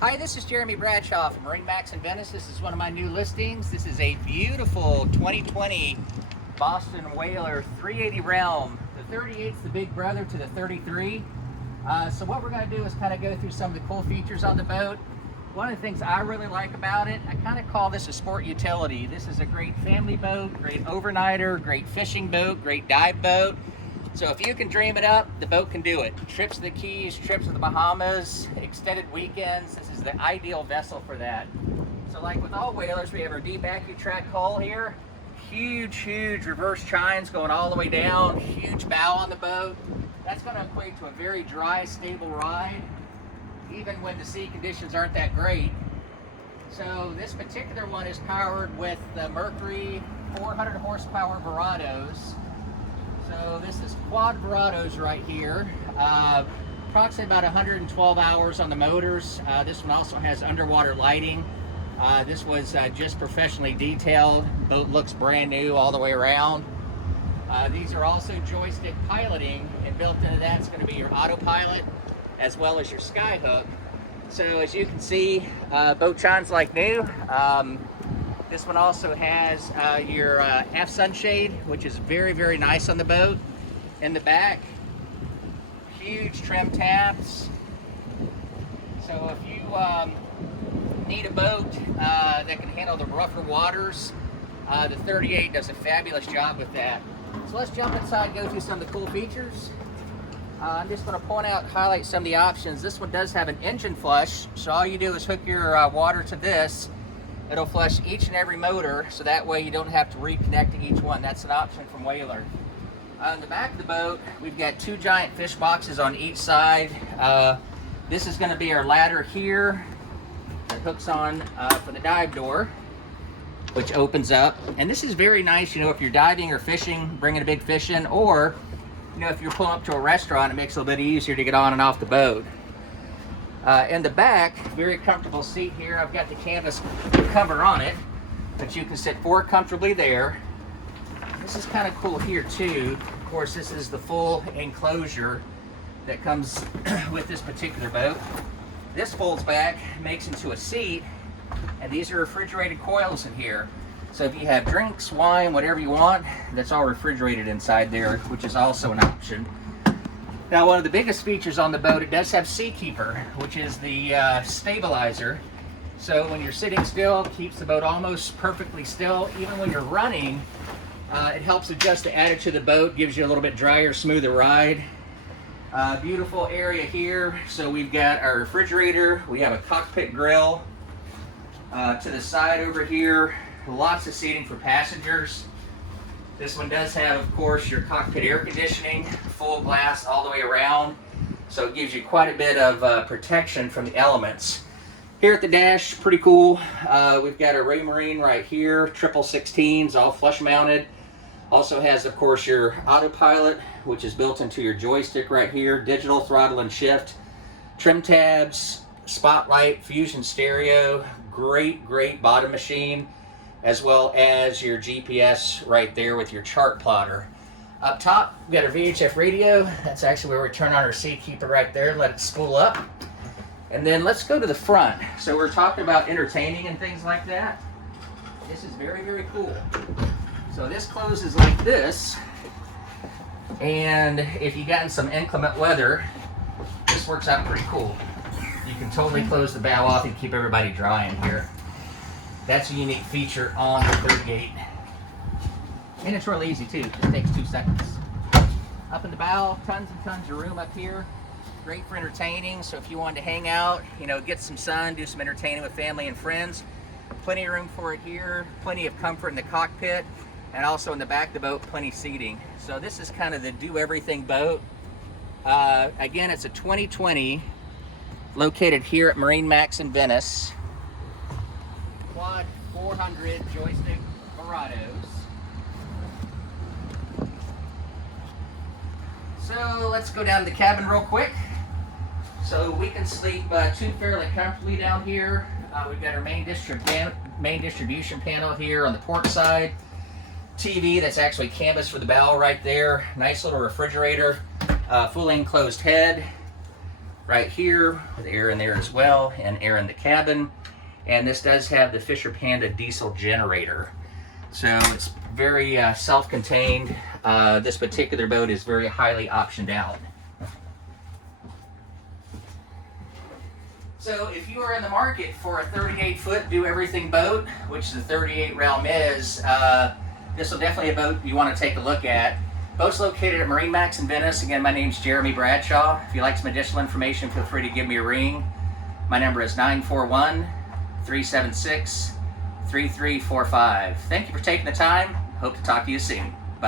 Hi, this is Jeremy Bradshaw from MarineMax in Venice. This is one of my new listings. This is a beautiful 2020 Boston Whaler 380 Realm. The 38 is the big brother to the 33. So what we're going to do is kind of go through some of the cool features on the boat. One of the things I really like about it, I kind of call this a sport utility. This is a great family boat, great overnighter, great fishing boat, great dive boat. So if you can dream it up, the boat can do it. Trips to the Keys, trips to the Bahamas, extended weekends, this is the ideal vessel for that. So like with all whalers, we have our deep AccuTrack hull here. Huge reverse chines going all the way down, huge bow on the boat. That's going to equate to a very dry, stable ride, even when the sea conditions aren't that great. So this particular one is powered with the Mercury 400 horsepower Verados. So this is quad Verados right here. Approximately about 112 hours on the motors. This one also has underwater lighting. This was just professionally detailed. Boat looks brand new all the way around. These are also joystick piloting, and built into that is going to be your autopilot as well as your skyhook. So as you can see, boat shines like new. This one also has your aft sunshade, which is very nice on the boat. In the back, huge trim tabs. So if you need a boat that can handle the rougher waters, the 38 does a fabulous job with that. So let's jump inside and go through some of the cool features. I'm just going to point out, highlight some of the options. This one does have an engine flush, so all you do is hook your water to this. It'll flush each and every motor, so that way you don't have to reconnect to each one. That's an option from Whaler. On the back of the boat, we've got two giant fish boxes on each side. This is going to be our ladder here that hooks on for the dive door, which opens up. And this is very nice, you know, if you're diving or fishing, bringing a big fish in, or, you know, if you're pulling up to a restaurant, it makes it a little bit easier to get on and off the boat. In the back, very comfortable seat here. I've got the canvas cover on it, but you can sit forward comfortably there. This is kind of cool here too. Of course, this is the full enclosure that comes with this particular boat. This folds back, makes into a seat, and these are refrigerated coils in here. So if you have drinks, wine, whatever you want, that's all refrigerated inside there, which is also an option. Now, one of the biggest features on the boat, it does have Seakeeper, which is the stabilizer. So when you're sitting still, it keeps the boat almost perfectly still. Even when you're running, it helps adjust the attitude of the boat, gives you a little bit drier, smoother ride. Beautiful area here. So we've got our refrigerator, we have a cockpit grill. To the side over here, lots of seating for passengers. This one does have, of course, your cockpit air conditioning, full glass all the way around, so it gives you quite a bit of protection from the elements. Here at the dash, pretty cool. We've got a Raymarine right here, 1616s, all flush mounted. Also has, of course, your autopilot, which is built into your joystick right here, digital throttle and shift, trim tabs, spotlight, fusion stereo, great bottom machine, as well as your GPS right there with your chart plotter. Up top, we've got our VHF radio. That's actually where we turn on our Seakeeper right there, let it spool up. And then let's go to the front. So we're talking about entertaining and things like that. This is very cool. So this closes like this. And if you got in some inclement weather, this works out pretty cool. You can totally close the bow off and keep everybody dry in here. That's a unique feature on the 38. And it's really easy too. It takes 2 seconds. Up in the bow, tons and tons of room up here. Great for entertaining. So if you wanted to hang out, you know, get some sun, do some entertaining with family and friends, plenty of room for it here. Plenty of comfort in the cockpit, and also in the back of the boat, plenty seating. So this is kind of the do-everything boat. Again, it's a 2020, located here at MarineMax in Venice. Quad 400 joystick Verados. So let's go down to the cabin real quick. So we can sleep two fairly comfortably down here. We've got our main distribution panel here on the port side. TV that's actually canvas for the bow right there. Nice little refrigerator. Fully enclosed head. right here with air in there as well, and air in the cabin. And this does have the Fisher Panda diesel generator. So it's very self-contained. This particular boat is very highly optioned out. So if you are in the market for a 38-foot do-everything boat, which the 38 realm is, this will definitely be a boat you want to take a look at. Boat's located at MarineMax in Venice. Again, my name's Jeremy Bradshaw. If you'd like some additional information, feel free to give me a ring. My number is 941-376-3345. Thank you for taking the time. Hope to talk to you soon.